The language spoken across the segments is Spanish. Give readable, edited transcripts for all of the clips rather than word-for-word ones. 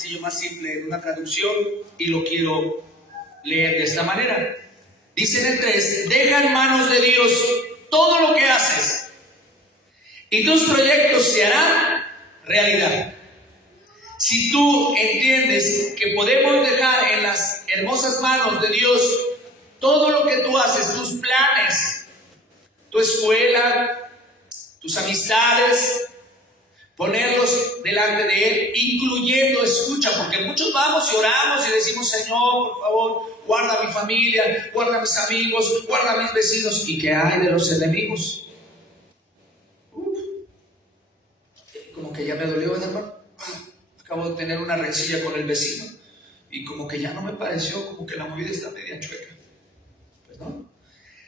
sencillo, más simple, en una traducción, y lo quiero leer de esta manera. Dice en el 3, deja en manos de Dios todo lo que haces y tus proyectos se harán realidad. Si tú entiendes que podemos dejar en las hermosas manos de Dios todo lo que tú haces, tus planes, tu escuela, tus amistades, ponerlos delante de Él, incluyendo, escucha, porque muchos vamos y oramos y decimos, Señor, por favor, guarda a mi familia, guarda a mis amigos, guarda a mis vecinos. ¿Y qué hay de los enemigos? Como que ya me dolió, ¿verdad, hermano? Acabo de tener una rencilla con el vecino y como que ya no me pareció, como que la movida está media chueca. Pues no.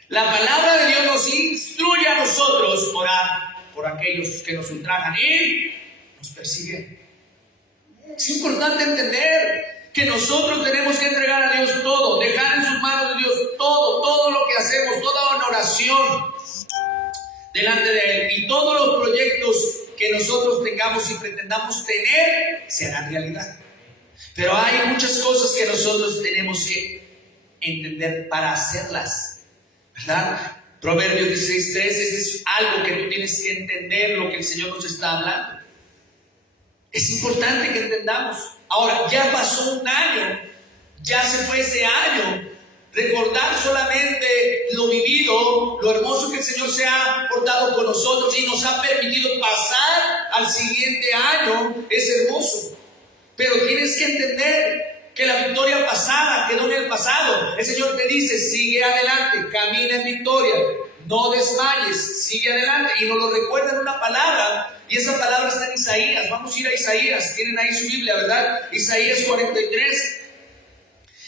La palabra de Dios nos instruye a nosotros a orar por aquellos que nos ultrajan y nos persiguen. Es importante entender que nosotros tenemos que entregar a Dios todo, dejar en sus manos de Dios todo lo que hacemos, toda una oración delante de Él, y todos los proyectos que nosotros tengamos y pretendamos tener se harán realidad. Pero hay muchas cosas que nosotros tenemos que entender para hacerlas, ¿verdad? Proverbios 16:3, este es algo que tú tienes que entender, lo que el Señor nos está hablando. Es importante que entendamos. Ahora, ya pasó un año, ya se fue ese año. Recordar solamente lo vivido, lo hermoso que el Señor se ha portado con nosotros y nos ha permitido pasar al siguiente año, es hermoso. Pero tienes que entender que la victoria pasada quedó en el pasado. El Señor te dice, sigue adelante, camina en victoria, no desmayes, sigue adelante. Y nos lo recuerda en una palabra, y esa palabra está en Isaías. Vamos a ir a Isaías, tienen ahí su Biblia, ¿verdad? Isaías 43.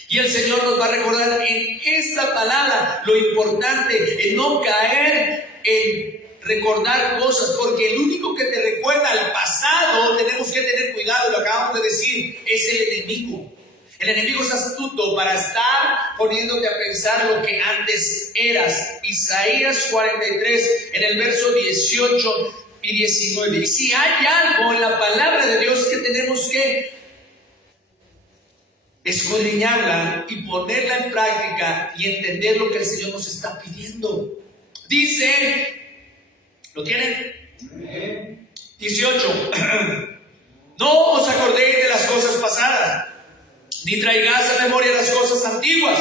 Y el Señor nos va a recordar en esta palabra lo importante en no caer en recordar cosas, porque el único que te recuerda al pasado, tenemos que tener cuidado, lo acabamos de decir, es el enemigo. El enemigo es astuto para estar poniéndote a pensar lo que antes eras. Isaías 43, en el verso 18 y 19. Y si hay algo en la palabra de Dios que tenemos que escudriñarla y ponerla en práctica y entender lo que el Señor nos está pidiendo. Dice, ¿lo tienen? 18. No os acordéis de las cosas pasadas, ni traigáis a memoria las cosas antiguas.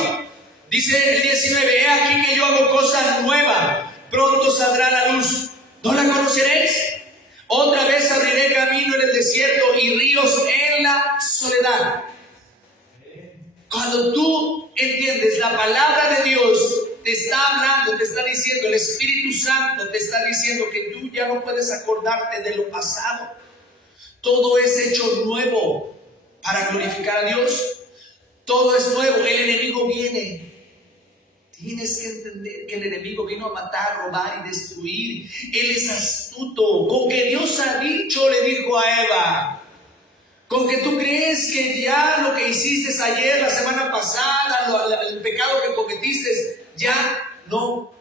Dice el 19, he aquí que yo hago cosas nuevas, pronto saldrá la luz. ¿No la conoceréis? Otra vez abriré camino en el desierto y ríos en la soledad. Cuando tú entiendes la palabra de Dios, te está hablando, te está diciendo, el Espíritu Santo te está diciendo que tú ya no puedes acordarte de lo pasado. Todo es hecho nuevo para glorificar a Dios. Todo es nuevo. El enemigo viene. Tienes que entender que el enemigo vino a matar, robar y destruir. Él es astuto. Con que Dios ha dicho, le dijo a Eva. Con que tú crees que ya lo que hiciste ayer, la semana pasada, el pecado que cometiste, ya no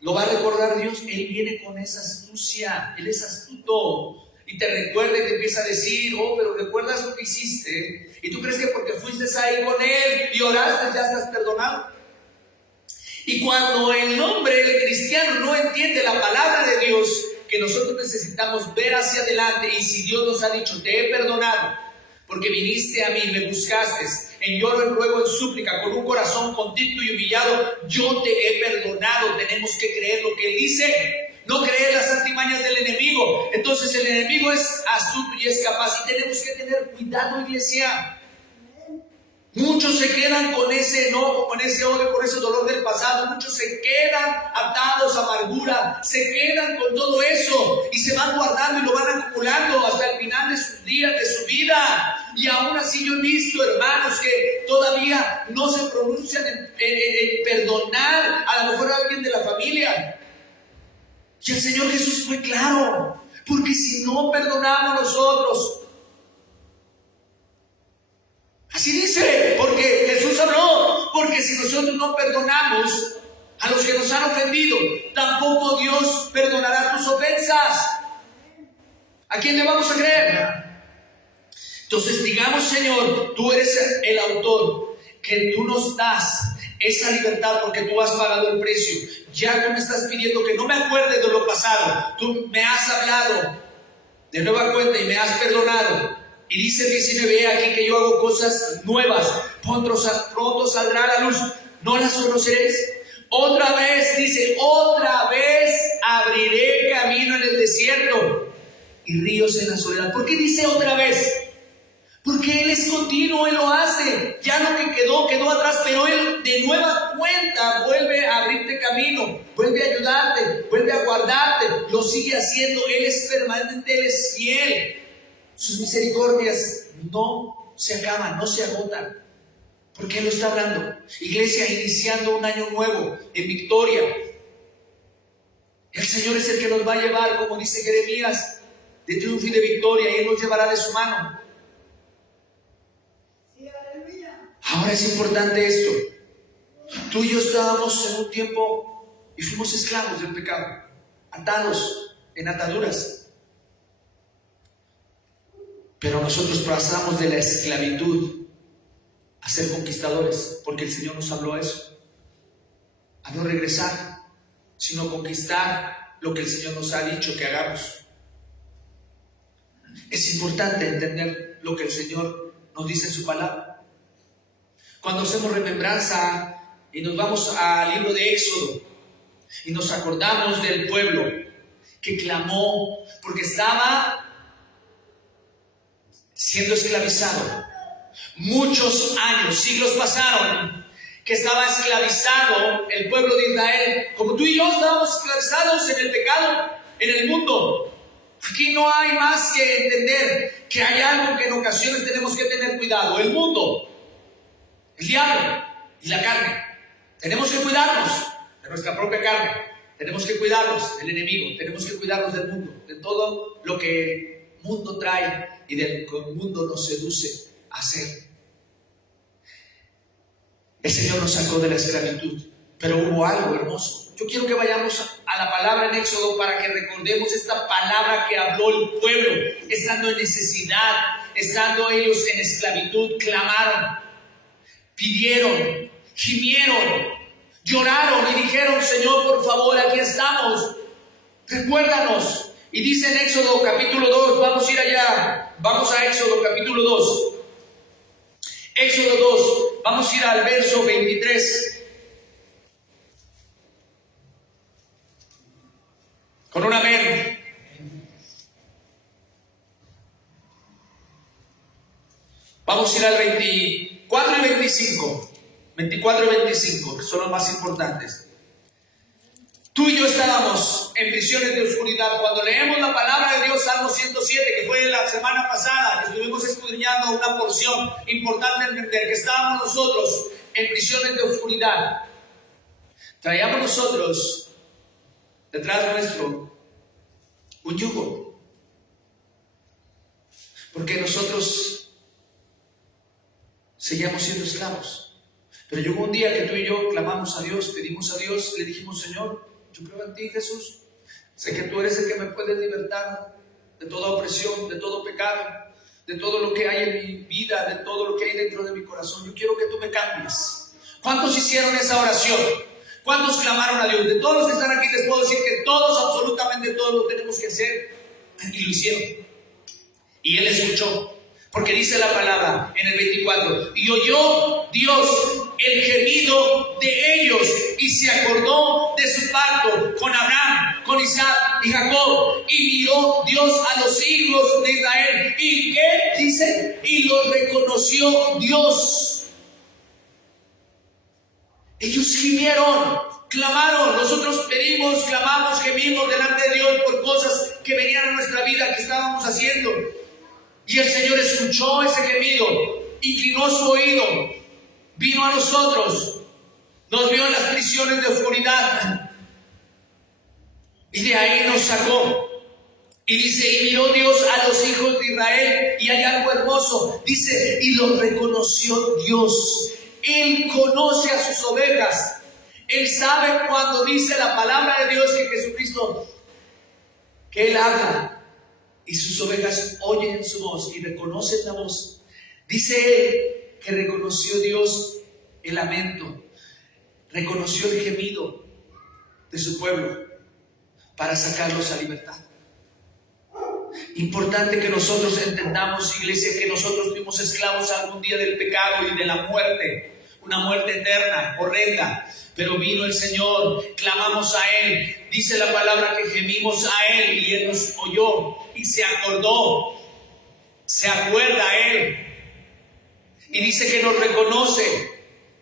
lo va a recordar Dios. Él viene con esa astucia. Él es astuto. Y te recuerda y te empieza a decir, oh, pero recuerdas lo que hiciste. Y tú crees que porque fuiste ahí con Él y oraste, ya estás perdonado. Y cuando el hombre, el cristiano, no entiende la palabra de Dios, que nosotros necesitamos ver hacia adelante, y si Dios nos ha dicho, te he perdonado, porque viniste a mí, me buscaste, en lloro, en ruego, en súplica, con un corazón contrito y humillado, yo te he perdonado. Tenemos que creer lo que Él dice, no creer las artimañas del enemigo. Entonces el enemigo es astuto y es capaz, y tenemos que tener cuidado, iglesia. Muchos se quedan con ese enojo, con ese odio, con ese dolor del pasado. Muchos se quedan atados a amargura, se quedan con todo eso y se van guardando y lo van acumulando hasta el final de sus días, de su vida. Y aún así yo he visto hermanos que todavía no se pronuncian en perdonar a lo mejor a alguien de la familia. Y el Señor Jesús fue claro, porque si no perdonamos nosotros, así dice, porque Jesús habló, porque si nosotros no perdonamos a los que nos han ofendido, tampoco Dios perdonará tus ofensas. ¿A quién le vamos a creer? Entonces digamos, Señor, tú eres el autor, que tú nos das esa libertad porque tú has pagado el precio. Ya tú me estás pidiendo que no me acuerde de lo pasado. Tú me has hablado de nueva cuenta y me has perdonado. Y dice el 19 aquí que yo hago cosas nuevas. Pronto saldrá la luz. ¿No las conoceréis? Otra vez, dice, otra vez abriré camino en el desierto y ríos en la soledad. ¿Por qué dice otra vez? Porque Él es continuo, Él lo hace. Ya lo que quedó atrás, pero Él de nueva cuenta vuelve a abrirte camino, vuelve a ayudarte, vuelve a guardarte, lo sigue haciendo. Él es permanente, Él es fiel. Sus misericordias no se acaban, no se agotan. Porque Él lo está hablando. Iglesia, iniciando un año nuevo en victoria. El Señor es el que nos va a llevar, como dice Jeremías, de triunfo y de victoria, y Él nos llevará de su mano. Ahora es importante esto. Tú y yo estábamos en un tiempo y fuimos esclavos del pecado, atados en ataduras. Pero nosotros pasamos de la esclavitud a ser conquistadores, porque el Señor nos habló a eso. A no regresar, sino conquistar lo que el Señor nos ha dicho que hagamos. Es importante entender lo que el Señor nos dice en su palabra. Cuando hacemos remembranza y nos vamos al libro de Éxodo y nos acordamos del pueblo que clamó porque estaba siendo esclavizado. Muchos años, siglos pasaron que estaba esclavizado el pueblo de Israel, como tú y yo estábamos esclavizados en el pecado, en el mundo. Aquí no hay más que entender que hay algo que en ocasiones tenemos que tener cuidado: el mundo, el diablo y la carne. Tenemos que cuidarnos de nuestra propia carne, tenemos que cuidarnos del enemigo, tenemos que cuidarnos del mundo, de todo lo que el mundo trae y del que el mundo nos seduce a hacer. El Señor nos sacó de la esclavitud, pero hubo algo hermoso. Yo quiero que vayamos a la palabra en Éxodo para que recordemos esta palabra que habló el pueblo, estando en necesidad, estando ellos en esclavitud. Clamaron, pidieron, gimieron, lloraron y dijeron: Señor, por favor, aquí estamos, recuérdanos. Y dice en Éxodo capítulo 2, vamos a ir allá, vamos a Éxodo capítulo 2. Éxodo 2, vamos a ir al verso 23. Con un amén. Vamos a ir al 24 y 25. 24 y 25, que son los más importantes. Tú y yo estábamos en prisiones de oscuridad. Cuando leemos la palabra de Dios, Salmo 107, que fue la semana pasada, que estuvimos escudriñando una porción importante, entender que estábamos nosotros en prisiones de oscuridad. Traíamos nosotros detrás nuestro un yugo, porque nosotros seguíamos siendo esclavos. Pero llegó un día que tú y yo clamamos a Dios, pedimos a Dios, le dijimos: Señor, yo creo en ti, Jesús. Sé que tú eres el que me puedes libertar de toda opresión, de todo pecado, de todo lo que hay en mi vida, de todo lo que hay dentro de mi corazón. Yo quiero que tú me cambies. ¿Cuántos hicieron esa oración? ¿Cuántos clamaron a Dios? De todos los que están aquí, les puedo decir que todos, absolutamente todos, lo tenemos que hacer. Y lo hicieron. Y Él escuchó. Porque dice la palabra en el 24: y oyó Dios el gemido de ellos y se acordó de su pacto con Abraham, con Isaac y Jacob, y miró Dios a los hijos de Israel. ¿Y qué dice? Y los reconoció Dios. Ellos gimieron, clamaron. Nosotros pedimos, clamamos, gemimos delante de Dios por cosas que venían a nuestra vida, que estábamos haciendo. Y el Señor escuchó ese gemido, inclinó su oído, vino a nosotros, nos vio en las prisiones de oscuridad y de ahí nos sacó. Y dice: y miró Dios a los hijos de Israel. Y hay algo hermoso, dice: y los reconoció Dios. Él conoce a sus ovejas. Él sabe cuando dice la palabra de Dios que Jesucristo, que Él habla, y sus ovejas oyen su voz y reconocen la voz. Dice él que reconoció Dios el lamento, reconoció el gemido de su pueblo para sacarlos a libertad. Importante que nosotros entendamos, iglesia, que nosotros fuimos esclavos algún día del pecado y de la muerte, una muerte eterna, horrenda. Pero vino el Señor, clamamos a Él. Dice la palabra que gemimos a Él y Él nos oyó y se acordó, se acuerda a Él. Y dice que nos reconoce,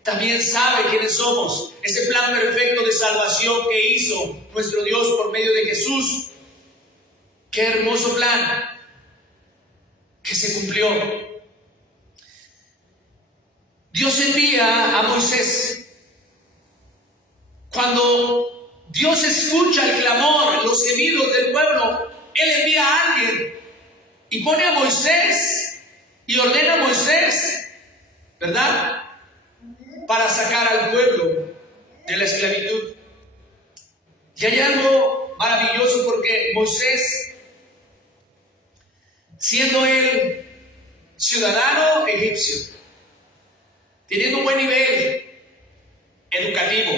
también sabe quiénes somos. Ese plan perfecto de salvación que hizo nuestro Dios por medio de Jesús. Qué hermoso plan que se cumplió. Dios envía a Moisés. Cuando Dios escucha el clamor, los gemidos del pueblo, Él envía a alguien y pone a Moisés y ordena a Moisés, ¿verdad?, para sacar al pueblo de la esclavitud. Y hay algo maravilloso porque Moisés, siendo él ciudadano egipcio, teniendo un buen nivel educativo,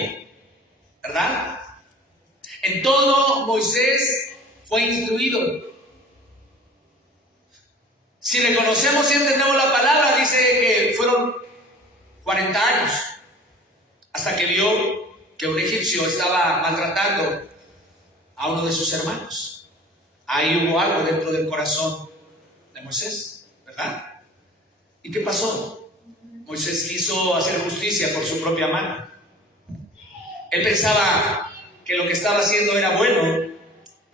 ¿verdad?, en todo Moisés fue instruido. Si reconocemos y entendemos la palabra, dice que fueron 40 años hasta que vio que un egipcio estaba maltratando a uno de sus hermanos. Ahí hubo algo dentro del corazón de Moisés, ¿verdad? ¿Y qué pasó? Moisés quiso hacer justicia por su propia mano. Él pensaba que lo que estaba haciendo era bueno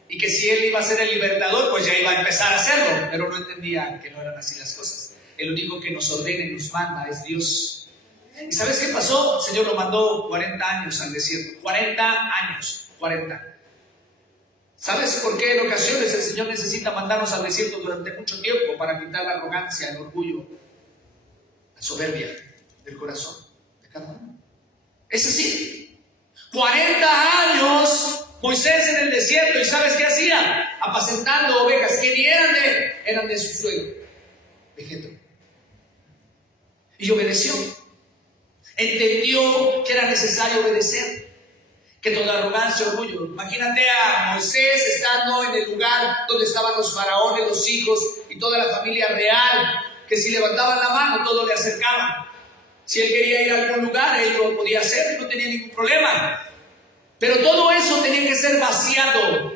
y que si él iba a ser el libertador, pues ya iba a empezar a hacerlo, pero no entendía que no eran así las cosas. El único que nos ordena y nos manda es Dios. ¿Y sabes qué pasó? El Señor lo mandó 40 años al desierto. 40 años, 40. ¿Sabes por qué en ocasiones el Señor necesita mandarnos al desierto durante mucho tiempo? Para quitar la arrogancia, el orgullo, la soberbia del corazón de cada uno. Es así. 40 años Moisés en el desierto, ¿y sabes qué hacía? Apacentando ovejas que ni eran de su suelo, de Jetro. Y obedeció. Entendió que era necesario obedecer, que toda arrogancia, orgullo. Imagínate a Moisés estando en el lugar donde estaban los faraones, los hijos y toda la familia real, que si levantaban la mano todo le acercaban. Si él quería ir a algún lugar, él lo podía hacer y no tenía ningún problema. Pero todo eso tenía que ser vaciado.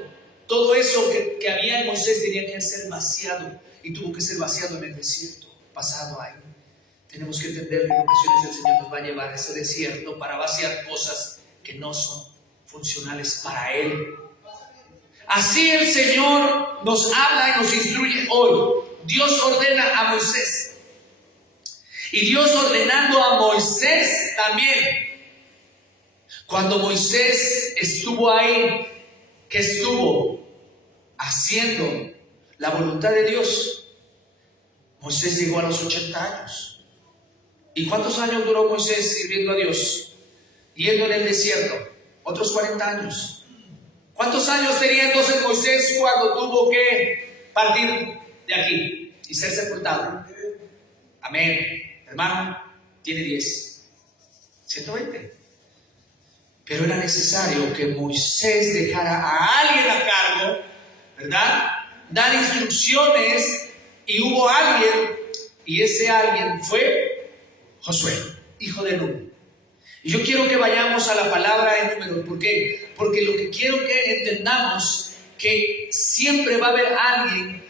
Todo eso que había en Moisés tenía que ser vaciado. Y tuvo que ser vaciado en el desierto, pasado ahí. Tenemos que entender que en ocasiones el Señor nos va a llevar a ese desierto para vaciar cosas que no son funcionales para Él. Así el Señor nos habla y nos instruye hoy. Dios ordena a Moisés. Y Dios ordenando a Moisés también. Cuando Moisés estuvo ahí, ¿qué estuvo haciendo? La voluntad de Dios. Moisés llegó a los 80 años. ¿Y cuántos años duró Moisés sirviendo a Dios? Yendo en el desierto. Otros 40 años. ¿Cuántos años tenía entonces Moisés cuando tuvo que partir de aquí y ser sepultado? Amén. Hermano, tiene 10. 120. Pero era necesario que Moisés dejara a alguien a cargo, ¿verdad?, dar instrucciones, y hubo alguien, y ese alguien fue Josué, hijo de Nun. Y yo quiero que vayamos a la palabra en Números. ¿Por qué? Porque lo que quiero que entendamos, que siempre va a haber alguien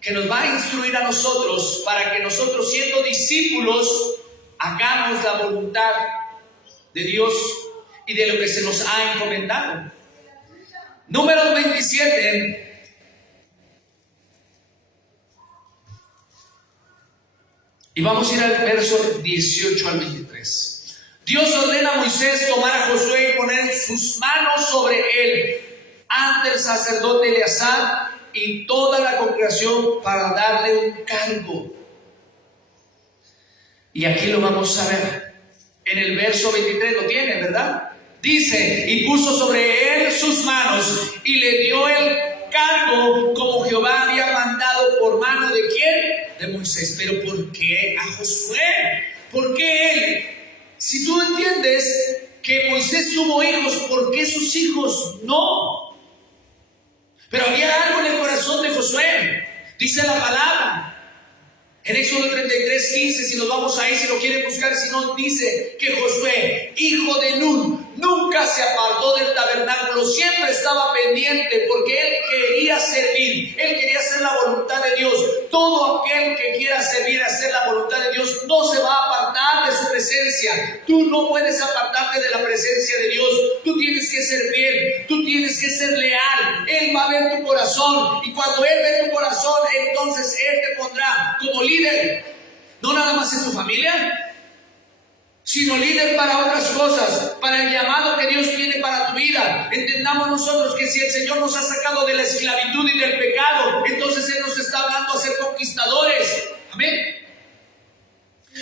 que nos va a instruir a nosotros para que nosotros, siendo discípulos, hagamos la voluntad de Dios y de lo que se nos ha encomendado. Números 27. Y vamos a ir al verso 18 al 23. Dios ordena a Moisés tomar a Josué y poner sus manos sobre él ante el sacerdote Eleazar y toda la congregación para darle un cargo. Y aquí lo vamos a ver. En el verso 23 lo tiene, ¿verdad? Dice, y puso sobre él sus manos y le dio el cargo como Jehová había mandado por mano ¿de quién? De Moisés. Pero ¿por qué a Josué? ¿Por qué él? Si tú entiendes que Moisés tuvo hijos, ¿por qué sus hijos no? Pero había algo en el corazón de Josué. Dice la palabra en Éxodo 33:15, si nos vamos ahí, si lo quieren buscar, si no, dice que Josué, hijo de Nun, nunca se apartó del tabernáculo, siempre estaba pendiente porque él quería servir, él quería hacer la voluntad de Dios. Todo aquel que quiera servir, hacer la voluntad de Dios, no se va a apartar de su presencia. Tú no puedes apartarte de la presencia de Dios. Tú tienes que servir, tú tienes que ser leal. Él va a ver tu corazón, y cuando Él ve tu corazón, entonces Él te pondrá como líder, no nada más en tu familia, sino líder para otras cosas, para el llamado que Dios tiene para tu vida. Entendamos nosotros que si el Señor nos ha sacado de la esclavitud y del pecado, entonces Él nos está hablando a ser conquistadores. Amén.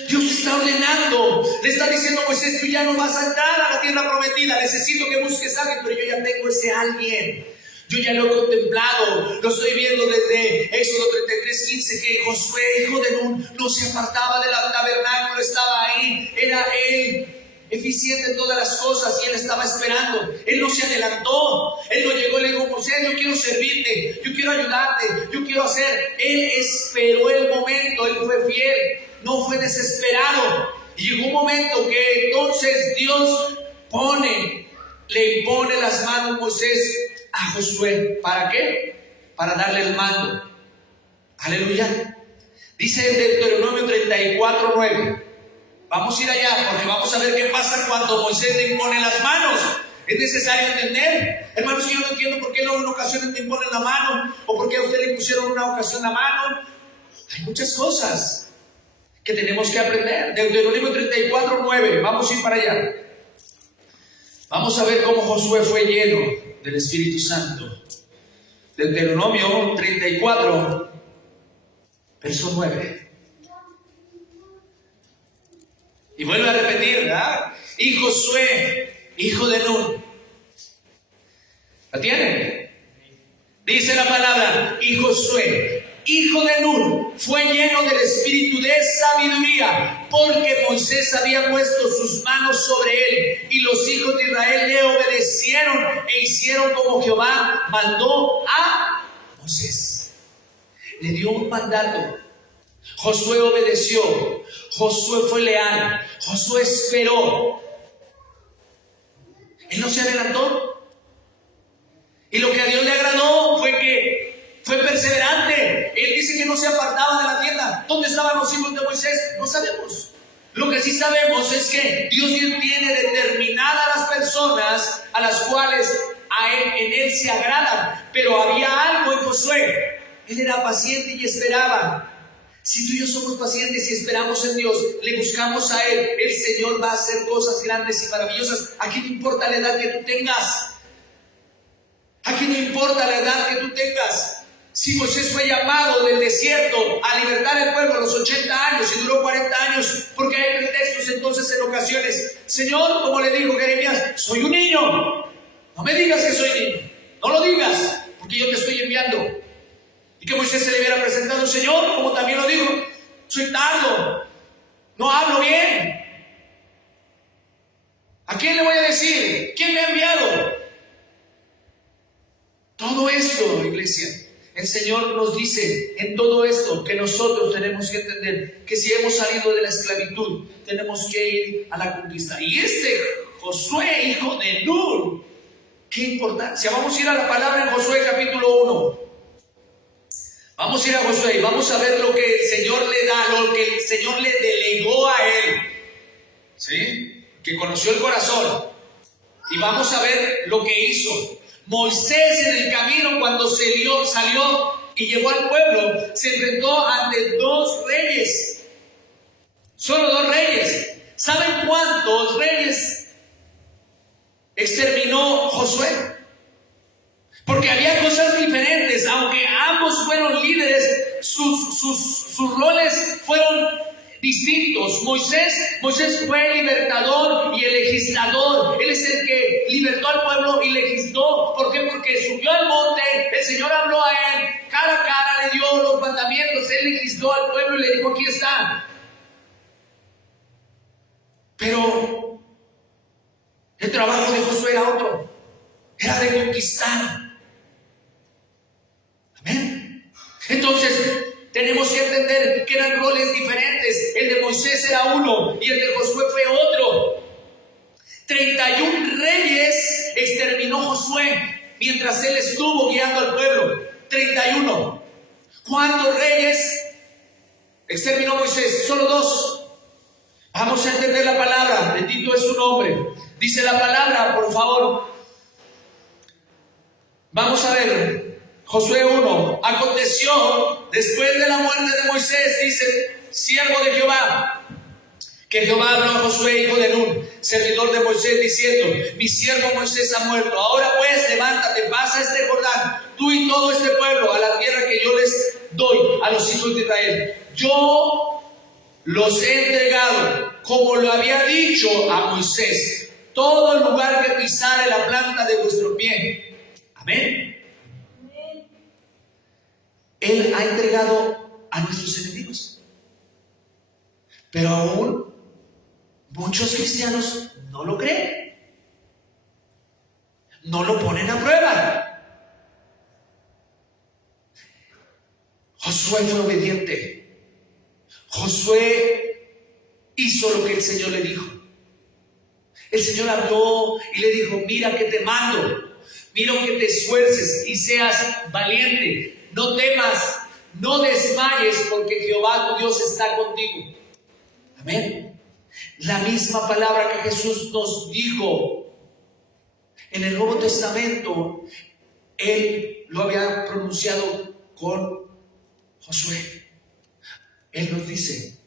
Dios está ordenando, le está diciendo a Moisés: tú ya no vas a entrar a la tierra prometida, necesito que busques a alguien, pero yo ya tengo ese alguien. Yo ya lo he contemplado, lo estoy viendo desde Éxodo 33:15, que Josué, hijo de Nun, no se apartaba del tabernáculo, estaba ahí, era él eficiente en todas las cosas, y él estaba esperando. Él no se adelantó, él no llegó y le dijo: Moisés, yo quiero servirte, yo quiero ayudarte, yo quiero hacer. Él esperó el momento, él fue fiel, no fue desesperado. Y llegó un momento que entonces Dios le impone las manos a Moisés a Josué. ¿Para qué? Para darle el mando. Aleluya. Dice en Deuteronomio 34:9. Vamos a ir allá porque vamos a ver qué pasa cuando Moisés le impone las manos. Es necesario entender. Hermanos, yo no entiendo por qué en ocasiones te imponen la mano, o por qué a usted le pusieron una ocasión la mano. Hay muchas cosas que tenemos que aprender. Deuteronomio 34:9. Vamos a ir para allá. Vamos a ver cómo Josué fue lleno del Espíritu Santo. Deuteronomio 34, verso 9. Y vuelve a repetir, ¿verdad? Y Josué, hijo de Nun. ¿La tienen? Dice la palabra: y Josué, hijo de Nun, fue lleno del espíritu de sabiduría, porque Moisés había puesto sus manos sobre él, y los hijos de Israel le obedecieron e hicieron como Jehová mandó a Moisés. Le dio un mandato. Josué obedeció. Josué fue leal. Josué esperó. Él no se adelantó. Y lo que a Dios le agradó fue que fue perseverante. Él dice que no se apartaba de la tienda. ¿Dónde estaban los hijos de Moisés? No sabemos. Lo que sí sabemos es que Dios tiene determinadas las personas a las cuales en Él se agradan. Pero había algo en Josué. Él era paciente y esperaba. Si tú y yo somos pacientes y esperamos en Dios, le buscamos a Él, el Señor va a hacer cosas grandes y maravillosas. Aquí no importa la edad que tú tengas. Aquí no importa la edad que tú tengas. Si Moisés fue llamado del desierto a libertar al pueblo a los 80 años y duró 40 años, porque hay pretextos entonces en ocasiones. Señor, como le dijo Jeremías, soy un niño. No me digas que soy niño. No lo digas, porque yo te estoy enviando. Y que Moisés se le hubiera presentado: Señor, como también lo dijo, soy tardo, no hablo bien. ¿A quién le voy a decir? ¿Quién me ha enviado? Todo esto, iglesia, el Señor nos dice en todo esto que nosotros tenemos que entender que si hemos salido de la esclavitud, tenemos que ir a la conquista. Y Josué, hijo de Nun, qué importancia. Vamos a ir a la palabra en Josué capítulo 1. Vamos a ir a Josué y vamos a ver lo que el Señor le da, lo que el Señor le delegó a él, ¿sí? Que conoció el corazón. Y vamos a ver lo que hizo. Moisés en el camino, cuando salió y llegó al pueblo, se enfrentó ante 2 reyes. Solo 2 reyes. ¿Saben cuántos reyes exterminó Josué? Porque había cosas diferentes. Aunque ambos fueron líderes, sus roles fueron distintos. Moisés fue el libertador y el legislador. Él es el que libertó al pueblo y legisló. ¿Por qué? Porque subió al monte, el Señor habló a él, cara a cara le dio los mandamientos, él le listó al pueblo y le dijo, aquí está. Pero el trabajo de Josué era otro, era de conquistar. Amén. Entonces tenemos que entender que eran roles diferentes. El de Moisés era uno y el de Josué fue otro. 31 reyes exterminó Josué mientras él estuvo guiando al pueblo. 31. ¿Cuántos reyes exterminó Moisés? Solo 2. Vamos a entender la palabra. Bendito es su nombre. Dice la palabra, por favor. Vamos a ver. Josué 1. Aconteció después de la muerte de Moisés, dice, siervo de Jehová, que Jehová habló a Josué, hijo de Nun, servidor de Moisés, diciendo, mi siervo Moisés ha muerto. Ahora pues, levántate, pasa este Jordán, tú y todo este pueblo, a la tierra que yo les doy a los hijos de Israel. Yo los he entregado, como lo había dicho a Moisés, todo el lugar que pisare la planta de vuestro pie. Amén. Él ha entregado a nuestros enemigos. Pero aún muchos cristianos no lo creen. No lo ponen a prueba. Josué fue obediente. Josué hizo lo que el Señor le dijo. El Señor habló y le dijo, mira que te mando, mira que te esfuerces y seas valiente. No temas, no desmayes, porque Jehová tu Dios está contigo. Amén. La misma palabra que Jesús nos dijo en el Nuevo Testamento, Él lo había pronunciado con Josué. Él nos dice,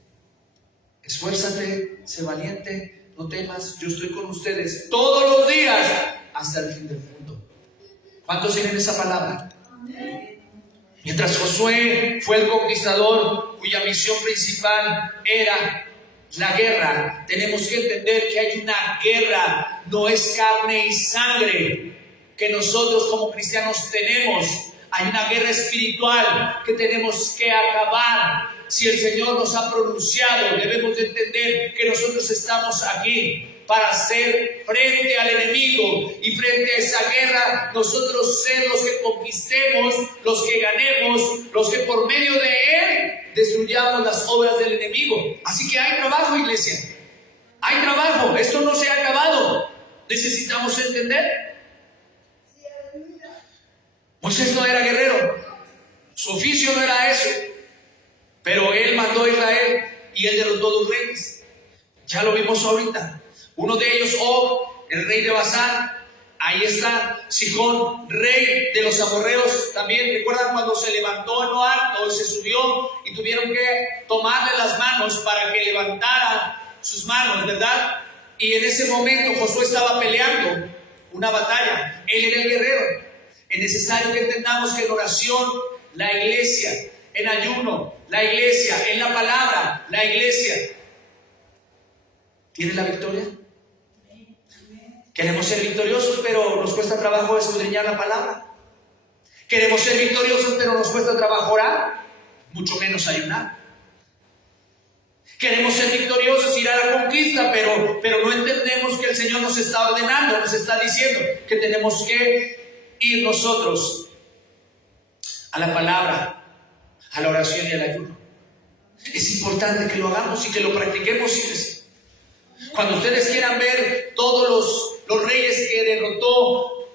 esfuérzate, sé valiente, no temas, yo estoy con ustedes todos los días hasta el fin del mundo. ¿Cuántos tienen esa palabra? Amén. Mientras Josué fue el conquistador cuya misión principal era la guerra, tenemos que entender que hay una guerra, no es carne y sangre que nosotros como cristianos tenemos. Hay una guerra espiritual que tenemos que acabar. Si el Señor nos ha pronunciado, debemos de entender que nosotros estamos aquí para hacer frente al enemigo, y frente a esa guerra nosotros ser los que conquistemos, los que ganemos, los que por medio de Él destruyamos las obras del enemigo. Así que hay trabajo, iglesia, hay trabajo. Esto no se ha acabado. Necesitamos entender. Moisés no era guerrero, su oficio no era eso, pero él mandó a Israel y él derrotó 2 reyes. Ya lo vimos ahorita. Uno de ellos, Og, el rey de Basán. Ahí está Sihón, rey de los amorreos. También recuerdan cuando se levantó en lo alto y se subió y tuvieron que tomarle las manos para que levantara sus manos, ¿verdad? Y en ese momento Josué estaba peleando una batalla. Él era el guerrero. Es necesario que entendamos que en oración, la iglesia, en ayuno, la iglesia, en la palabra, la iglesia tiene la victoria. Queremos ser victoriosos, pero nos cuesta trabajo escudriñar la palabra. Queremos ser victoriosos, pero nos cuesta trabajo orar, mucho menos ayunar. Queremos ser victoriosos, ir a la conquista, pero no entendemos que el Señor nos está ordenando, nos está diciendo que tenemos que ir nosotros a la palabra, a la oración y al ayuno. Es importante que lo hagamos y que lo practiquemos. Cuando ustedes quieran ver todos los reyes que derrotó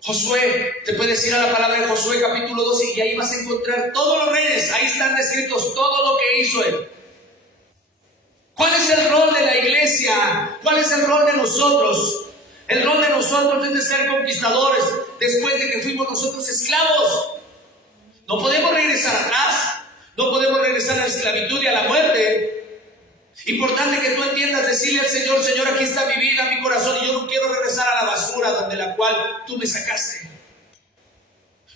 Josué, te puedes ir a la palabra de Josué capítulo 12 y ahí vas a encontrar todos los reyes. Ahí están descritos todo lo que hizo él. ¿Cuál es el rol de la iglesia? ¿Cuál es el rol de nosotros? El rol de nosotros es de ser conquistadores después de que fuimos nosotros esclavos. No podemos regresar atrás. No podemos regresar a la esclavitud y a la muerte. Importante que tú entiendas, decirle al Señor, Señor, aquí está mi vida, mi corazón, y yo no quiero regresar a la basura donde la cual tú me sacaste.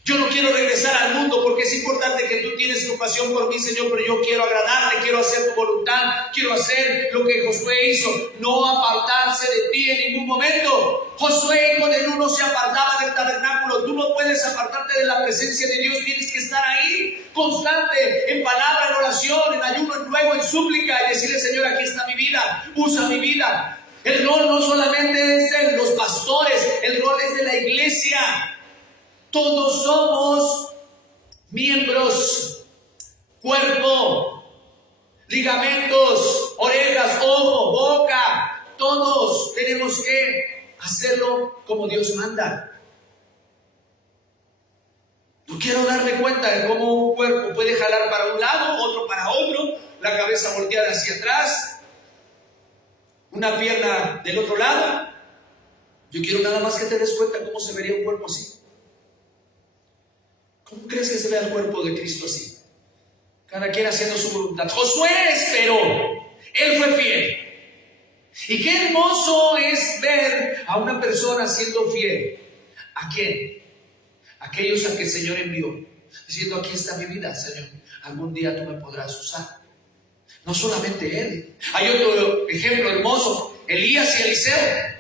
Yo no quiero regresar al mundo porque es importante que tú tienes compasión por mí, Señor, pero yo quiero agradarte, quiero hacer tu voluntad, quiero hacer lo que Josué hizo, no apartarse de ti en ningún momento. Josué, hijo de Nun, no se apartaba del tabernáculo. Tú no puedes apartarte de la presencia de Dios, tienes que estar ahí, constante, en palabra, en oración, en ayuno, en ruego, en súplica, y decirle, Señor, aquí está mi vida, usa mi vida. El rol no solamente es de los pastores, el rol es de la iglesia. Todos somos miembros, cuerpo, ligamentos, orejas, ojo, boca. Todos tenemos que hacerlo como Dios manda. No quiero darme cuenta de cómo un cuerpo puede jalar para un lado, otro para otro, la cabeza volteada hacia atrás, una pierna del otro lado. Yo quiero nada más que te des cuenta cómo se vería un cuerpo así. ¿Cómo crees que se ve el cuerpo de Cristo así? Cada quien haciendo su voluntad. Josué esperó, él fue fiel. Y qué hermoso es ver a una persona siendo fiel. ¿A quién? Aquellos a que el Señor envió, diciendo, aquí está mi vida, Señor, algún día tú me podrás usar. No solamente él. Hay otro ejemplo hermoso, Elías y Eliseo.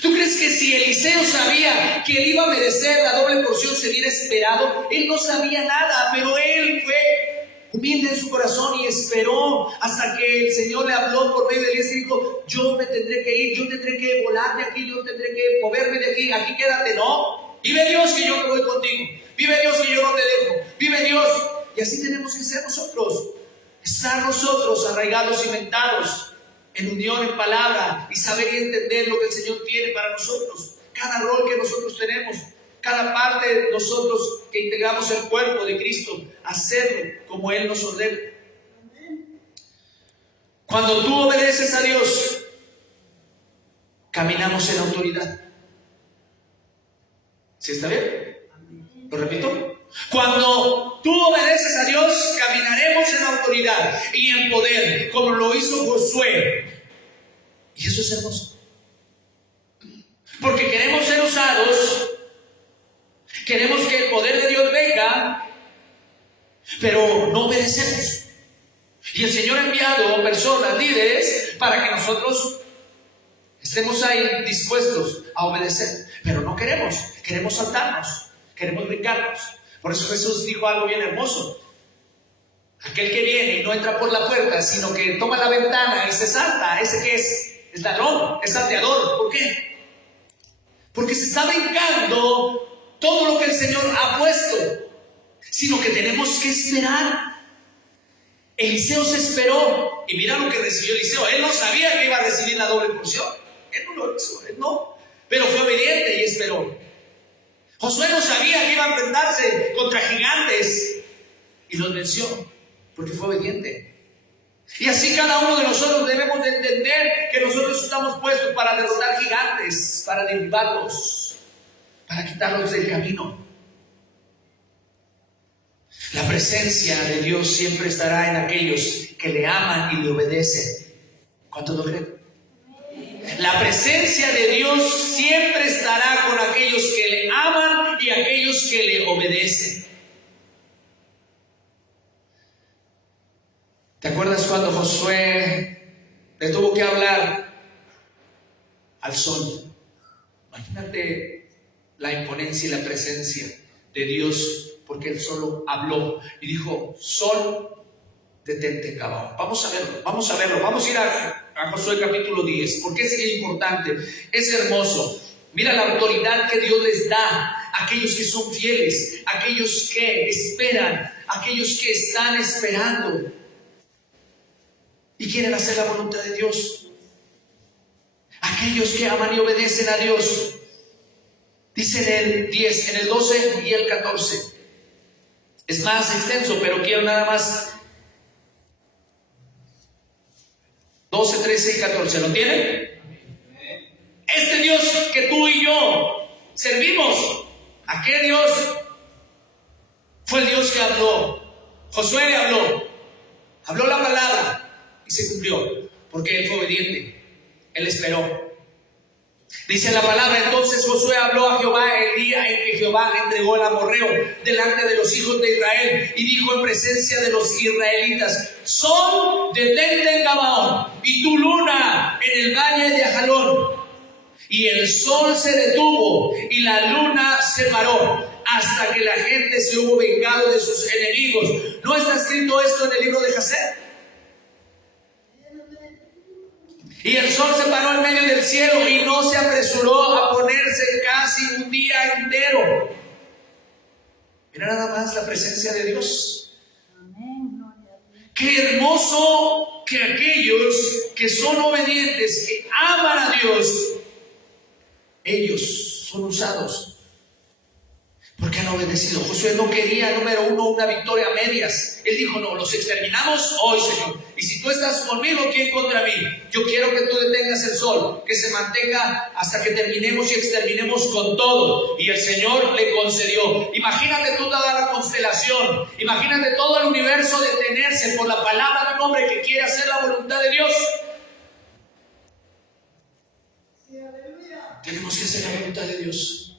¿Tú crees que si Eliseo sabía que él iba a merecer la doble porción, se hubiera esperado? Él no sabía nada, pero él fue humilde en su corazón y esperó hasta que el Señor le habló por medio de Elías y dijo, yo me tendré que ir, yo tendré que volar de aquí, yo tendré que moverme de aquí, aquí quédate. No, vive Dios que yo me voy contigo, vive Dios que yo no te dejo, vive Dios. Y así tenemos que ser nosotros, estar nosotros arraigados, cimentados en unión, en palabra, y saber y entender lo que el Señor tiene para nosotros. Cada rol que nosotros tenemos, cada parte de nosotros que integramos el cuerpo de Cristo, hacerlo como Él nos ordena. Cuando tú obedeces a Dios, caminamos en autoridad. ¿Sí está bien? ¿Lo repito? Cuando tú obedeces a Dios, caminaremos en autoridad y en poder, como lo hizo Josué. Y eso es hermoso. Porque queremos ser usados, queremos que el poder de Dios venga, pero no obedecemos. Y el Señor ha enviado personas, líderes, para que nosotros estemos ahí dispuestos a obedecer. Pero no queremos saltarnos, queremos brincarnos. Por eso Jesús dijo algo bien hermoso. Aquel que viene y no entra por la puerta, sino que toma la ventana y se salta, ¿ese qué es? Es ladrón, es salteador. ¿Por qué? Porque se está brincando todo lo que el Señor ha puesto, sino que tenemos que esperar. Eliseo se esperó y mira lo que recibió Eliseo. Él no sabía que iba a recibir la doble porción. Él no lo hizo, él no. Pero fue obediente y esperó. Josué no sabía que iba a enfrentarse contra gigantes y los venció porque fue obediente. Y así cada uno de nosotros debemos de entender que nosotros estamos puestos para derrotar gigantes, para derribarlos, para quitarlos del camino. La presencia de Dios siempre estará en aquellos que le aman y le obedecen. ¿Cuántos lo creen? La presencia de Dios siempre estará con aquellos que le aman y aquellos que le obedecen. ¿Te acuerdas cuando Josué le tuvo que hablar al sol? Imagínate la imponencia y la presencia de Dios, porque él solo habló y dijo, sol, detente, caballo. Vamos a verlo. Vamos a ir a Josué capítulo 10, porque es importante, es hermoso. Mira la autoridad que Dios les da a aquellos que son fieles, a aquellos que esperan, a aquellos que están esperando y quieren hacer la voluntad de Dios. Aquellos que aman y obedecen a Dios. Dice en el 10, en el 12 y el 14. Es más extenso, pero quiero nada más 12, 13 y 14. ¿Lo tienen? Este Dios que tú y yo servimos, ¿a qué Dios? Fue el Dios que habló. Josué habló la palabra y se cumplió, porque él fue obediente, él esperó. Dice la palabra: entonces Josué habló a Jehová el día en que Jehová entregó el amorreo delante de los hijos de Israel, y dijo en presencia de los israelitas: Sol, detente en Gabaón, y tu luna en el valle de Ajalón. Y el sol se detuvo y la luna se paró, hasta que la gente se hubo vengado de sus enemigos. ¿No está escrito esto en el libro de Jasén? Y el sol se paró en medio del cielo y no se apresuró a ponerse casi un día entero. Mira nada más la presencia de Dios. Qué hermoso que aquellos que son obedientes, que aman a Dios, ellos son usados porque han obedecido. Josué no quería, número uno, una victoria a medias. Él dijo: no, los exterminamos hoy, Señor. Y si tú estás conmigo, ¿quién contra mí? Yo quiero que tú detengas el sol, que se mantenga hasta que terminemos y exterminemos con todo. Y el Señor le concedió. Imagínate tú toda la constelación, imagínate todo el universo detenerse por la palabra de un hombre que quiere hacer la voluntad de Dios. Tenemos que hacer la voluntad de Dios,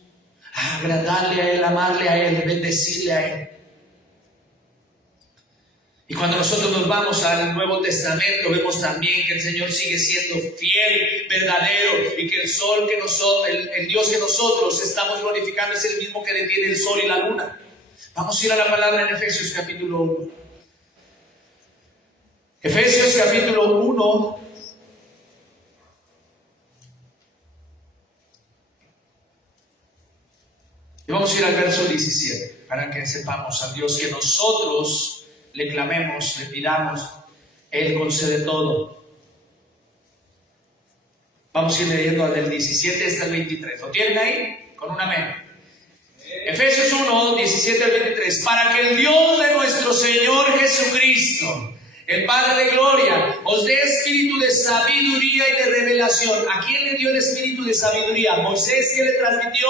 agradarle a Él, amarle a Él, bendecirle a Él. Y cuando nosotros nos vamos al Nuevo Testamento, vemos también que el Señor sigue siendo fiel, verdadero, y que el sol que nosotros, el Dios que nosotros estamos glorificando es el mismo que detiene el sol y la luna. Vamos a ir a la palabra en Efesios capítulo 1. Efesios capítulo 1. Y vamos a ir al verso 17, para que sepamos al Dios que nosotros le clamemos, le pidamos, Él concede todo. Vamos a ir leyendo del 17 hasta el 23. ¿Lo tienen ahí? Con un amén. Efesios 1, 17 al 23. Para que el Dios de nuestro Señor Jesucristo, el Padre de gloria, os dé espíritu de sabiduría y de revelación. ¿A quién le dio el espíritu de sabiduría? Moisés, que le transmitió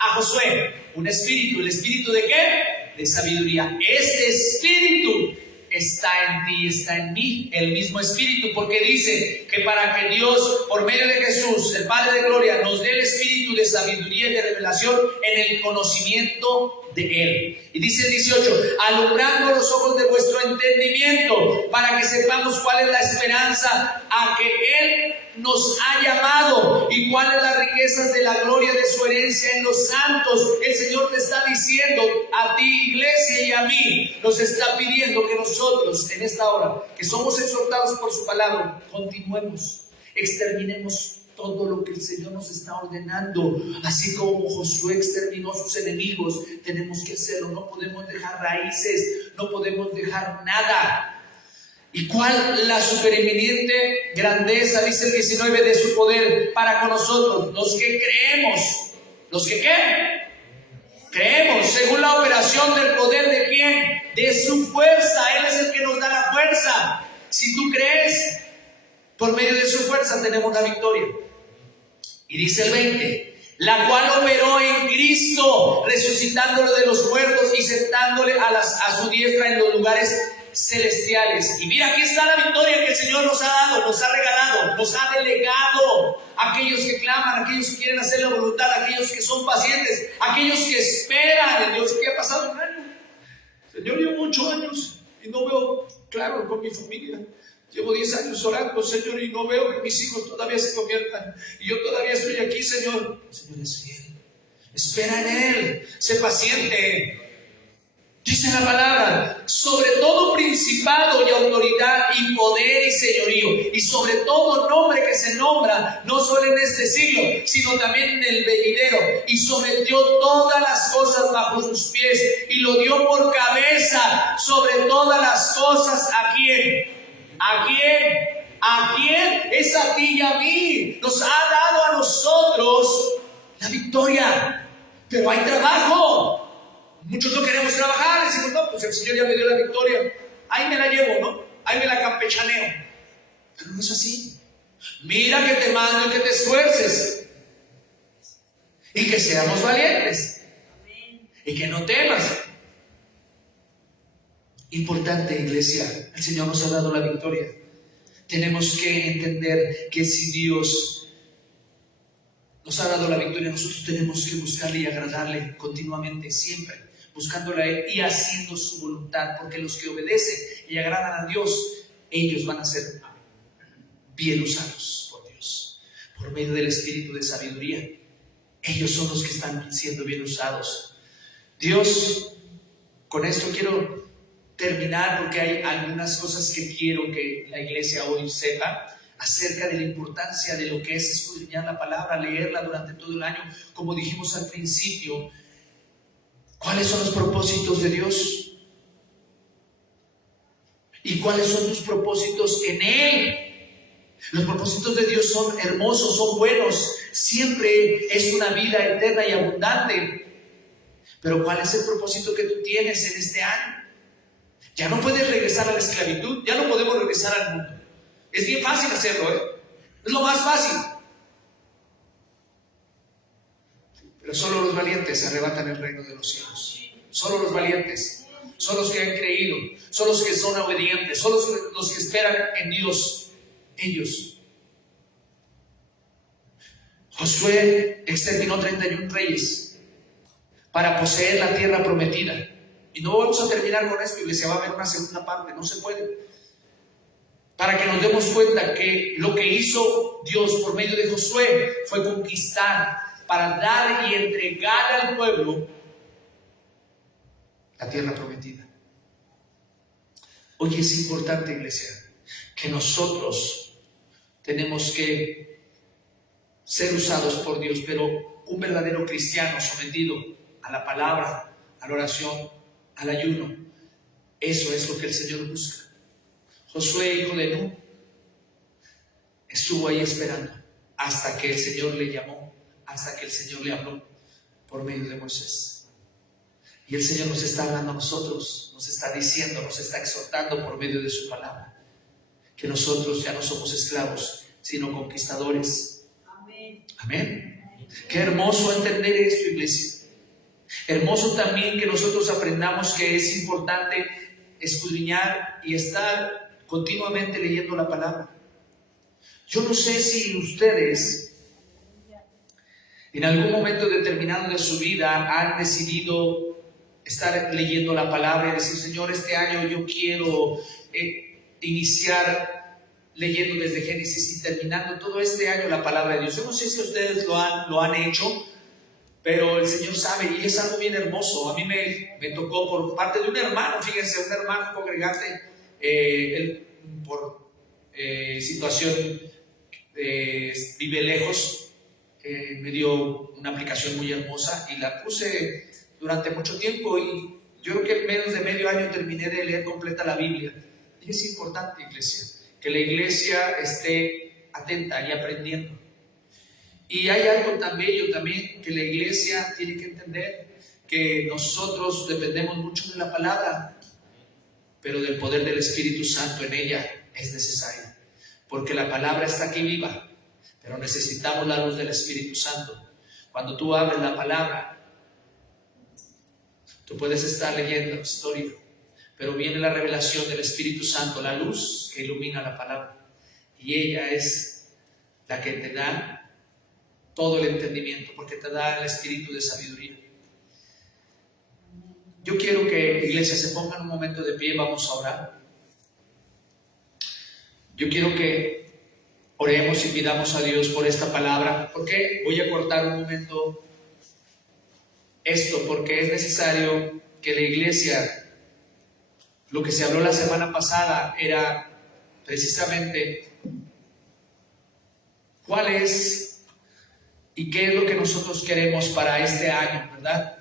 a Josué un espíritu. ¿El espíritu de qué? De sabiduría. Este espíritu está en ti, está en mí, el mismo espíritu, porque dice que para que Dios, por medio de Jesús, el Padre de gloria, nos dé el espíritu de sabiduría y de revelación en el conocimiento de Él. Y dice el 18: alumbrando los ojos de vuestro entendimiento, para que sepamos cuál es la esperanza a que Él nos ha llamado y cuáles las riquezas de la gloria de su herencia en los santos. El Señor te está diciendo a ti, iglesia, y a mí, nos está pidiendo que nosotros en esta hora, que somos exhortados por su palabra, continuemos, exterminemos todo lo que el Señor nos está ordenando. Así como Josué exterminó a sus enemigos, tenemos que hacerlo. No podemos dejar raíces, no podemos dejar nada. ¿Y cuál la supereminente grandeza, dice el 19, de su poder para con nosotros, los que creemos? ¿Los que qué? Creemos, según la operación del poder ¿de quién? De su fuerza. Él es el que nos da la fuerza. Si tú crees, por medio de su fuerza tenemos la victoria. Y dice el 20: la cual operó en Cristo, resucitándolo de los muertos y sentándole a su diestra en los lugares celestiales. Y mira, aquí está la victoria que el Señor nos ha dado, nos ha regalado, nos ha delegado. Aquellos que claman, aquellos que quieren hacer la voluntad, aquellos que son pacientes, aquellos que esperan en Dios. ¿Qué ha pasado? Un año, Señor, llevo 8 años y no veo claro con mi familia. Llevo 10 años orando, Señor, y no veo que mis hijos todavía se conviertan. Y yo todavía estoy aquí, Señor. El Señor es fiel. Espera en Él. Sé paciente. Dice la palabra: sobre todo principado y autoridad y poder y señorío, y sobre todo nombre que se nombra, no solo en este siglo, sino también en el venidero. Y sometió todas las cosas bajo sus pies, y lo dio por cabeza sobre todas las cosas. ¿A quién? ¿A quién? ¿A quién? Es a ti y a mí. Nos ha dado a nosotros la victoria. Pero hay trabajo. Muchos no queremos trabajar. Decimos: no, pues el Señor ya me dio la victoria. Ahí me la llevo, ¿no? Ahí me la campechaneo. Pero no es así. Mira que te mando y que te esfuerces. Y que seamos valientes. Y que no temas. Importante, iglesia, el Señor nos ha dado la victoria. Tenemos que entender que si Dios nos ha dado la victoria. Nosotros tenemos que buscarle y agradarle continuamente, siempre, buscándole a Él y haciendo su voluntad, porque los que obedecen y agradan a Dios, ellos van a ser bien usados por Dios, por medio del Espíritu de sabiduría. Ellos son los que están siendo bien usados. Dios, con esto quiero terminar, porque hay algunas cosas que quiero que la iglesia hoy sepa acerca de la importancia de lo que es escudriñar la palabra, leerla durante todo el año. Como dijimos al principio, ¿cuáles son los propósitos de Dios? ¿Y cuáles son tus propósitos en Él? Los propósitos de Dios son hermosos, son buenos. Siempre es una vida eterna y abundante. Pero ¿cuál es el propósito que tú tienes en este año? Ya no puedes regresar a la esclavitud, ya no podemos regresar al mundo. Es bien fácil hacerlo, es lo más fácil. Pero solo los valientes arrebatan el reino de los cielos. Solo los valientes, son los que han creído, son los que son obedientes, son los que esperan en Dios. Ellos. Josué exterminó 31 reyes para poseer la tierra prometida. Y no vamos a terminar con esto, iglesia, va a haber una segunda parte, no se puede. Para que nos demos cuenta que lo que hizo Dios por medio de Josué fue conquistar, para dar y entregar al pueblo la tierra prometida. Hoy es importante, iglesia, que nosotros tenemos que ser usados por Dios, pero un verdadero cristiano sometido a la palabra, a la oración, al ayuno, eso es lo que el Señor busca. Josué, hijo de Nun, estuvo ahí esperando hasta que el Señor le llamó, hasta que el Señor le habló por medio de Moisés. Y el Señor nos está hablando a nosotros, nos está diciendo, nos está exhortando por medio de su palabra, que nosotros ya no somos esclavos, sino conquistadores. Amén. Amén. Qué hermoso entender esto, iglesia. Hermoso también que nosotros aprendamos que es importante escudriñar y estar continuamente leyendo la palabra. Yo no sé si ustedes en algún momento determinado de su vida han decidido estar leyendo la palabra y decir: Señor, este año yo quiero iniciar leyendo desde Génesis y terminando todo este año la palabra de Dios. Yo no sé si ustedes lo han hecho, pero el Señor sabe, y es algo bien hermoso. A mí me tocó por parte de un hermano, fíjense, un hermano congregante, él por situación vive lejos, me dio una aplicación muy hermosa y la puse durante mucho tiempo, y yo creo que en menos de medio año terminé de leer completa la Biblia. Y es importante, iglesia, que la iglesia esté atenta y aprendiendo. Y hay algo tan bello también que la iglesia tiene que entender, que nosotros dependemos mucho de la palabra, pero del poder del Espíritu Santo en ella es necesario, porque la palabra está aquí viva, pero necesitamos la luz del Espíritu Santo. Cuando tú abres la palabra, tú puedes estar leyendo historia, pero viene la revelación del Espíritu Santo, la luz que ilumina la palabra, y ella es la que te da todo el entendimiento, porque te da el espíritu de sabiduría. Yo quiero que, iglesia, se pongan un momento de pie, vamos a orar. Yo quiero que oremos y pidamos a Dios por esta palabra. ¿Por qué? Voy a cortar un momento esto, porque es necesario que la iglesia, lo que se habló la semana pasada era precisamente cuál es y qué es lo que nosotros queremos para este año, ¿verdad?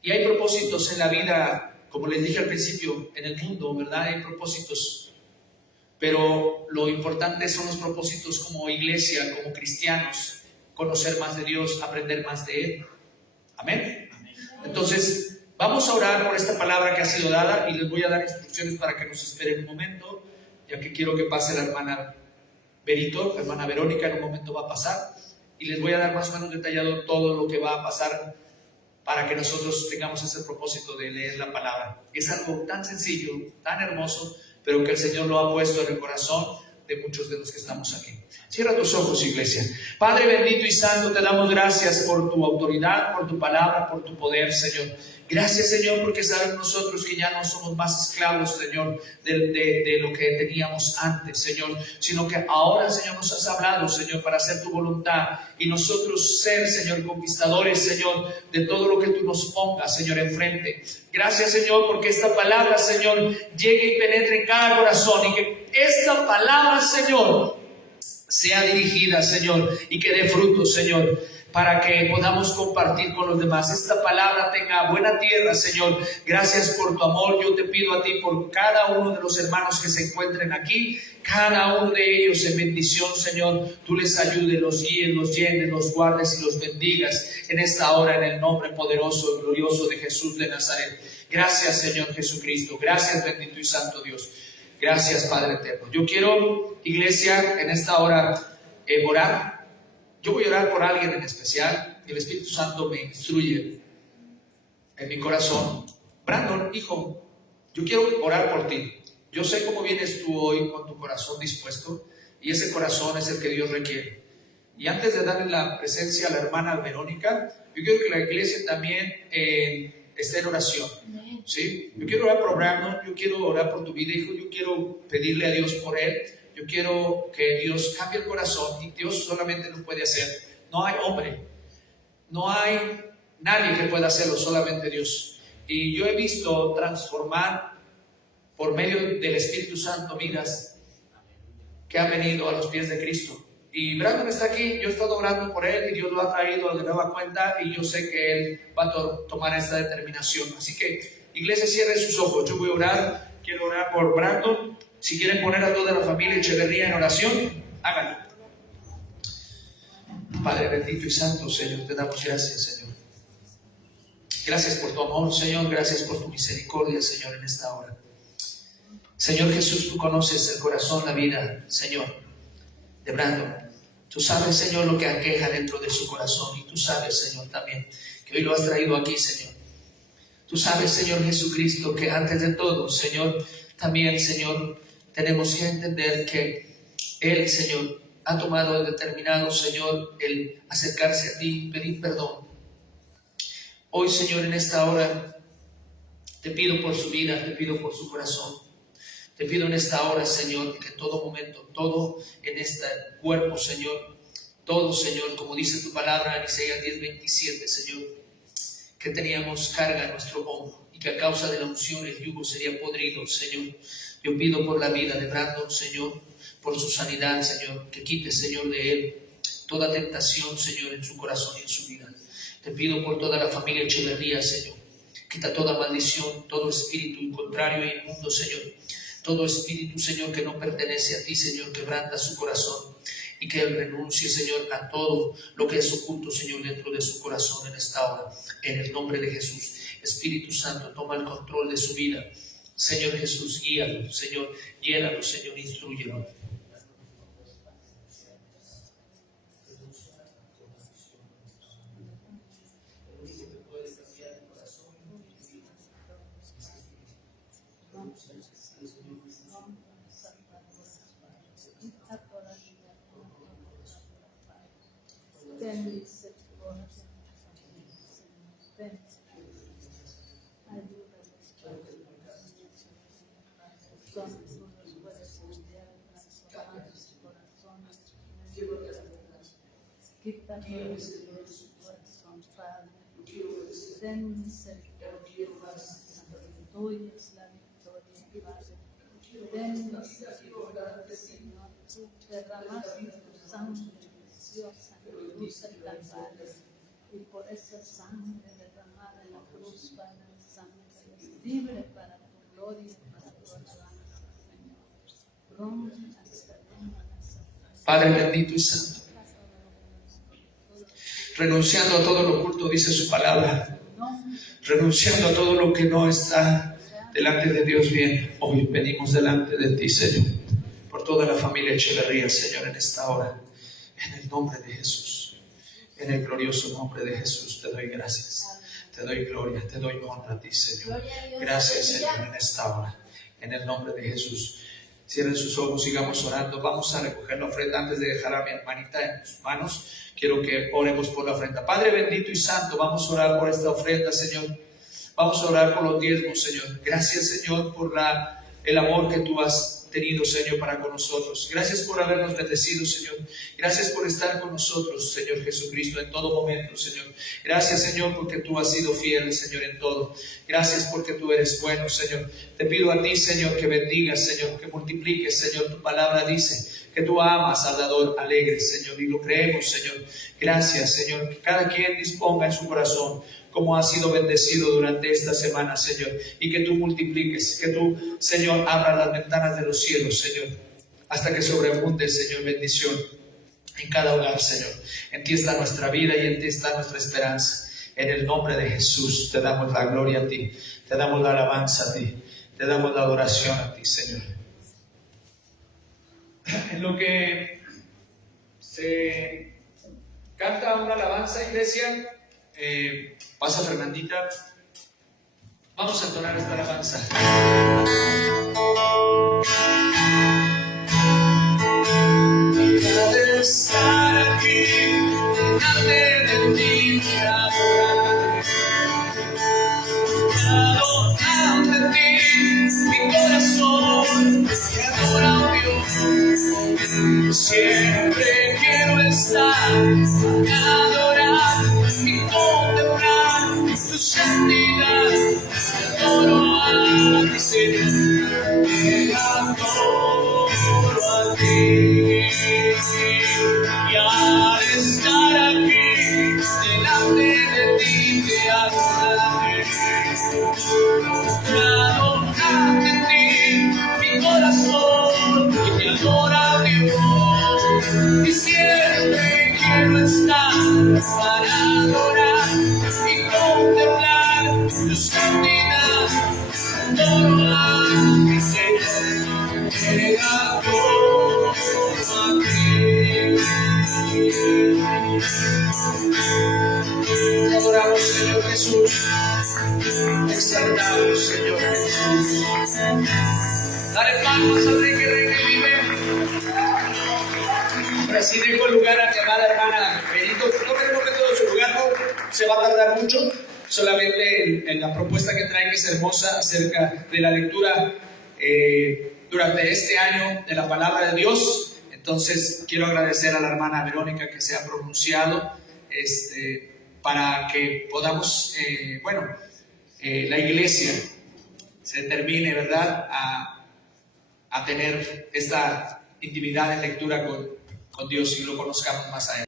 Y hay propósitos en la vida, como les dije al principio, en el mundo, ¿verdad? Hay propósitos, pero lo importante son los propósitos como iglesia, como cristianos, conocer más de Dios, aprender más de Él. Amén. Entonces, vamos a orar por esta palabra que ha sido dada, y les voy a dar instrucciones para que nos esperen un momento, ya que quiero que pase la hermana Berito, la hermana Verónica en un momento va a pasar, y les voy a dar más o menos detallado todo lo que va a pasar para que nosotros tengamos ese propósito de leer la palabra. Es algo tan sencillo, tan hermoso, pero que el Señor lo ha puesto en el corazón de muchos de los que estamos aquí. Cierra tus ojos, iglesia. Padre bendito y santo, te damos gracias por tu autoridad, por tu palabra, por tu poder, Señor. Gracias, Señor, porque sabemos nosotros que ya no somos más esclavos, Señor, de lo que teníamos antes, Señor, sino que ahora, Señor, nos has hablado, Señor, para hacer tu voluntad y nosotros ser, Señor, conquistadores, Señor, de todo lo que tú nos pongas, Señor, enfrente. Gracias, Señor, porque esta palabra, Señor, llegue y penetre en cada corazón y que esta palabra, Señor, sea dirigida, Señor, y que dé fruto, Señor, para que podamos compartir con los demás. Esta palabra tenga buena tierra, Señor. Gracias por tu amor. Yo te pido a ti por cada uno de los hermanos que se encuentren aquí, cada uno de ellos en bendición, Señor. Tú les ayudes, los guíes, los llenes, los guardes y los bendigas en esta hora, en el nombre poderoso y glorioso de Jesús de Nazaret. Gracias, Señor Jesucristo. Gracias, bendito y santo Dios. Gracias, Padre eterno. Yo quiero, iglesia, en esta hora orar. Yo voy a orar por alguien en especial. El Espíritu Santo me instruye en mi corazón. Brandon, hijo, yo quiero orar por ti. Yo sé cómo vienes tú hoy con tu corazón dispuesto, y ese corazón es el que Dios requiere. Y antes de darle la presencia a la hermana Verónica, yo quiero que la iglesia también esté en oración. ¿Sí? Yo quiero orar por Brandon, yo quiero orar por tu vida, hijo. Yo quiero pedirle a Dios por él. Yo quiero que Dios cambie el corazón, y Dios solamente lo puede hacer. No hay hombre, no hay nadie que pueda hacerlo, solamente Dios. Y yo he visto transformar por medio del Espíritu Santo vidas que han venido a los pies de Cristo. Y Brandon está aquí, yo he estado orando por él y Dios lo ha traído de nueva cuenta, y yo sé que él va a tomar esta determinación. Así que, iglesia, cierre sus ojos. Yo voy a orar, quiero orar por Brandon. Si quieren poner a toda la familia Echeverría en oración, háganlo. Padre bendito y santo, Señor, te damos gracias, Señor. Gracias por tu amor, Señor. Gracias por tu misericordia, Señor, en esta hora. Señor Jesús, tú conoces el corazón, la vida, Señor, de Brandon. Tú sabes, Señor, lo que aqueja dentro de su corazón, y tú sabes, Señor, también que hoy lo has traído aquí, Señor. Tú sabes, Señor Jesucristo, que antes de todo, Señor, también, Señor, tenemos que entender que Él, Señor, ha tomado determinado, Señor, el acercarse a ti, pedir perdón. Hoy, Señor, en esta hora, te pido por su vida, te pido por su corazón. Te pido en esta hora, Señor, que en todo momento, todo en este cuerpo, Señor, todo, Señor, como dice tu palabra en Isaías 10:27, Señor, que teníamos carga en nuestro hombro y que a causa de la unción el yugo sería podrido, Señor. Yo pido por la vida de Brandon, Señor, por su sanidad, Señor, que quite, Señor, de él toda tentación, Señor, en su corazón y en su vida. Te pido por toda la familia Echeverría, Señor. Quita toda maldición, todo espíritu contrario e inmundo, Señor. Todo espíritu, Señor, que no pertenece a ti, Señor, quebranta su corazón, y que él renuncie, Señor, a todo lo que es oculto, Señor, dentro de su corazón en esta hora. En el nombre de Jesús, Espíritu Santo, toma el control de su vida. Señor Jesús, guíalo, Señor, llénalo, Señor, instrúyelo. Quita todo el corazón, Padre. Den misericordia, tuya es la victoria, Padre. Den misericordia, Señor. Tú derramaste tu sangre preciosa en la cruz del Calvario, y por esa sangre derramada en la cruz, Padre Santo, es libre para tu gloria y para tu alabanza, Señor. Padre bendito y santo, renunciando a todo lo oculto, dice su palabra, renunciando a todo lo que no está delante de Dios bien, hoy venimos delante de ti, Señor, por toda la familia Echeverría, Señor, en esta hora, en el nombre de Jesús, en el glorioso nombre de Jesús, te doy gracias, te doy gloria, te doy honra a ti, Señor. Gracias, Señor, en esta hora, en el nombre de Jesús. Cierren sus ojos, sigamos orando. Vamos a recoger la ofrenda antes de dejar a mi hermanita en sus manos. Quiero que oremos por la ofrenda. Padre bendito y santo, vamos a orar por esta ofrenda, Señor. Vamos a orar por los diezmos, Señor. Gracias, Señor, por el amor que tú has tenido, Señor, para con nosotros. Gracias por habernos bendecido, Señor. Gracias por estar con nosotros, Señor Jesucristo, en todo momento, Señor. Gracias, Señor, porque tú has sido fiel, Señor, en todo. Gracias porque tú eres bueno, Señor. Te pido a ti, Señor, que bendigas, Señor, que multipliques, Señor. Tu palabra dice que tú amas al dador alegre, Señor, y lo creemos, Señor. Gracias, Señor, que cada quien disponga en su corazón como ha sido bendecido durante esta semana, Señor, y que tú multipliques, que tú, Señor, abras las ventanas de los cielos, Señor, hasta que sobreabunde, Señor, bendición en cada hogar, Señor. En ti está nuestra vida y en ti está nuestra esperanza. En el nombre de Jesús te damos la gloria a ti, te damos la alabanza a ti, te damos la adoración a ti, Señor. En lo que se canta una alabanza, iglesia, pasa Fernandita, vamos a entonar esta alabanza. Poder estar aquí delante de ti, adorado ante ti, mi corazón te adora, oh Dios. Siempre quiero estar para adorar y contemplar tu santidad. Te adoro a ti, Señor, te adoro a ti. Y al estar aquí delante de ti te adoraré. Mostrado ante ti mi corazón y te adora, Dios. Y siempre quiero estar para adorar y contemplar tu santidad. Adoro a ti, Señor, te adoro a ti. Te adoramos, Señor Jesús. Te exaltamos, Señor Jesús. Dale palmas al Rey que reina y vive. Así dejo lugar a mi amada hermana Benito. Tomen un momento de su lugar, no se va a tardar mucho. Solamente en la propuesta que traen, que es hermosa, acerca de la lectura durante este año de la palabra de Dios. Entonces quiero agradecer a la hermana Verónica que se ha pronunciado para que podamos, la iglesia se termine, ¿verdad?, a tener esta intimidad en lectura con Dios y lo conozcamos más a Él.